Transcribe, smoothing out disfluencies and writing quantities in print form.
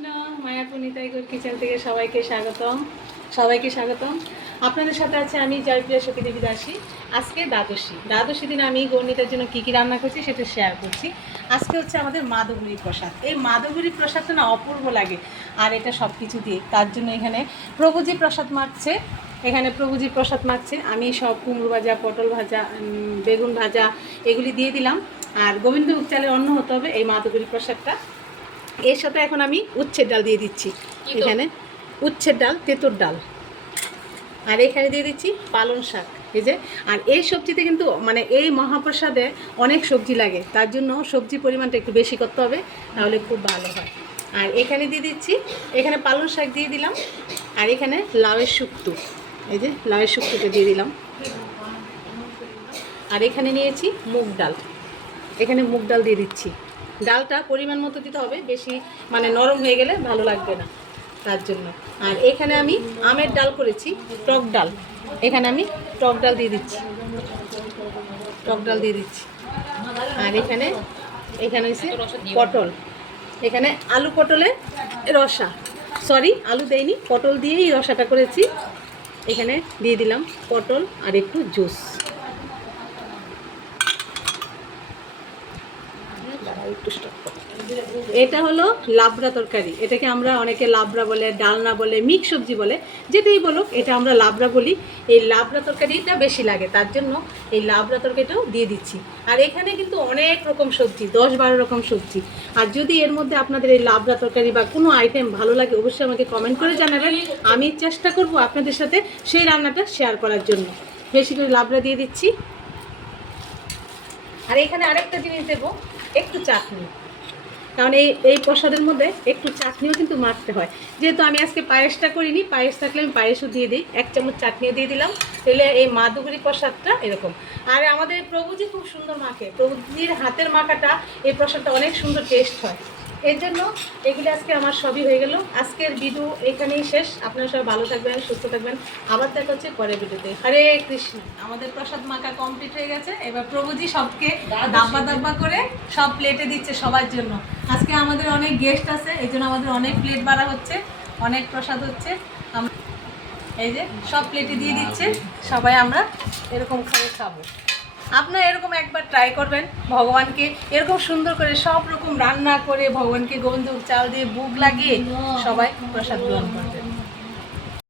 Krishna. Mayapur Nitai Gour kitchen থেকে সবাইকে স্বাগতম। আপনাদের সাথে আছে আমি জয়প্রিয়া সখী দেবী দাসী। আজকে দ্বাদশী দিন আমি গৌরনীতার জন্য কী কী রান্না করছি সেটা শেয়ার করছি। আজকে হচ্ছে আমাদের মাদুগুরি প্রসাদ। এই মাদুগুরি প্রসাদটা না অপূর্ব লাগে, আর এটা সব কিছু দিয়ে, তার জন্য এখানে প্রভুজি প্রসাদ মাখছে। আমি সব কুমড়ো ভাজা, পটল ভাজা, বেগুন ভাজা এগুলি দিয়ে দিলাম। আর গোবিন্দভোগ চালের অন্ন হতে হবে এই মাদুগুরি প্রসাদটা। এর সাথে এখন আমি উচ্ছের ডাল দিয়ে দিচ্ছি, এখানে উচ্ছের ডাল, তেঁতুর ডাল, আর এখানে দিয়ে দিচ্ছি পালং শাক। এই যে, আর এই সবজিতে কিন্তু মানে এই মহাপ্রসাদে অনেক সবজি লাগে, তার জন্য সবজি পরিমাণটা একটু বেশি করতে হবে, তাহলে খুব ভালো হয়। আর এখানে দিয়ে দিচ্ছি, এখানে পালং শাক দিয়ে দিলাম, আর এখানে লাউয়ের শুক্তো, এই যে লাউয়ের শুক্তোটা দিয়ে দিলাম। আর এখানে নিয়েছি মুগ ডাল, এখানে মুগ ডাল দিয়ে দিচ্ছি। ডালটা পরিমাণ মতো দিতে হবে, বেশি মানে নরম হয়ে গেলে ভালো লাগবে না, তার জন্য। আর এখানে আমি আমের ডাল করেছি, টক ডাল, এখানে আমি টক ডাল দিয়ে দিচ্ছি। আর এখানে হচ্ছে পটল, এখানে আলু পটলের রসা, আলু দেইনি, পটল দিয়েই রসাটা করেছি। এখানে দিয়ে দিলাম পটল আর একটু জুস। এটা হলো লাবড়া তরকারি, এটাকে আমরা অনেকে লাবড়া বলে, ডালনা বলে, মিক্স সবজি বলে, যেটাই বলো, এটা আমরা লাবড়া বলি। এই লাবড়া তরকারিটা বেশি লাগে, তার জন্য এই লাবড়া তরকারিটাও দিয়ে দিচ্ছি। আর এখানে কিন্তু অনেক রকম সবজি, 10-12 রকম সবজি। আর যদি এর মধ্যে আপনাদের এই লাবড়া তরকারি বা কোনো আইটেম ভালো লাগে, অবশ্যই আমাকে কমেন্ট করে জানাবেন, আমি চেষ্টা করব আপনাদের সাথে সেই রান্নাটা শেয়ার করার জন্য। বেশি করে লাবড়া দিয়ে দিচ্ছি। আর এখানে আরেকটা জিনিস দেবো, একটু চাটনি, কারণ এই প্রসাদের মধ্যে একটু চাটনিও কিন্তু মাখতে হয়। যেহেতু আমি আজকে পায়েসটা করিনি, পায়েস থাকলে আমি পায়েসও দিয়ে দিই, 1 চামচ চাটনিও দিয়ে দিলাম, তাহলে এই মাদুগুরি প্রসাদটা এরকম। আর আমাদের প্রভুজি খুব সুন্দর মাখে, প্রভুজির হাতের মাখাটা এই প্রসাদটা অনেক সুন্দর টেস্ট হয়। এর জন্য এগুলো আজকে আমার সবই হয়ে গেল। আজকের ভিডিও এখানেই শেষ। আপনারা সবাই ভালো থাকবেন, সুস্থ থাকবেন। আবার দেখা হচ্ছে পরের ভিডিওতে। হরে কৃষ্ণ। আমাদের প্রসাদ মাখা কমপ্লিট হয়ে গেছে। এবার প্রভুজি সবকে দাব্বা করে সব প্লেটে দিচ্ছে সবার জন্য। আজকে আমাদের অনেক গেস্ট আছে, এই জন্য আমাদের অনেক প্লেট বাড়া হচ্ছে, অনেক প্রসাদ হচ্ছে। এই যে সব প্লেটে দিয়ে দিচ্ছে, সবাই আমরা এরকম করে খাবো। আপনারা এরকম একবার ট্রাই করবেন, ভগবানকে এরকম সুন্দর করে সব রকম রান্না করে ভগবানকে গোবিন্দভোগ চাল দিয়ে ভোগ লাগিয়ে সবাই প্রসাদ গ্রহণ করবেন।